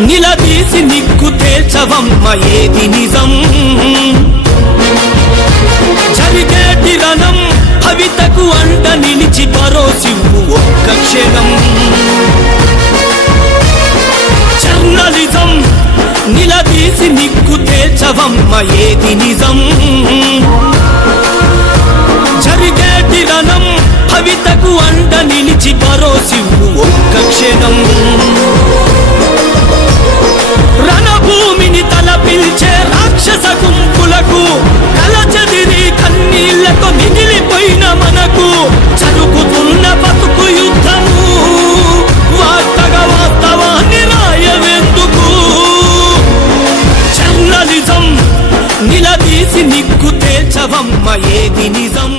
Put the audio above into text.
నిలదీసి నిగ్గు తేల్చవమ్మ ఏది నిజం జరిగేటి రణం భవితకు అండ నిలిచి భరోసివ్వు ఒక్క క్షణం జర్నలిజం నిలదీసి నిగ్గు తేల్చవమ్మ ఏది నిజం జరిగేటి రణం భవితకు అండ నిలిచి భరోసివ్వు ఒక్క క్షణం రణభూమిని తలపిల్చే రాక్షస గుంపులకు కలచెదిరి కన్నీళ్లతో మిగిలిపోయిన మనకు జరుగుతున్న బతుకు యుద్ధము వార్తగా వాస్తవాన్ని రాయవెందుకు జర్నలిజం నిలదీసి నిగ్గు తేల్చవమ్మ ఏది నిజం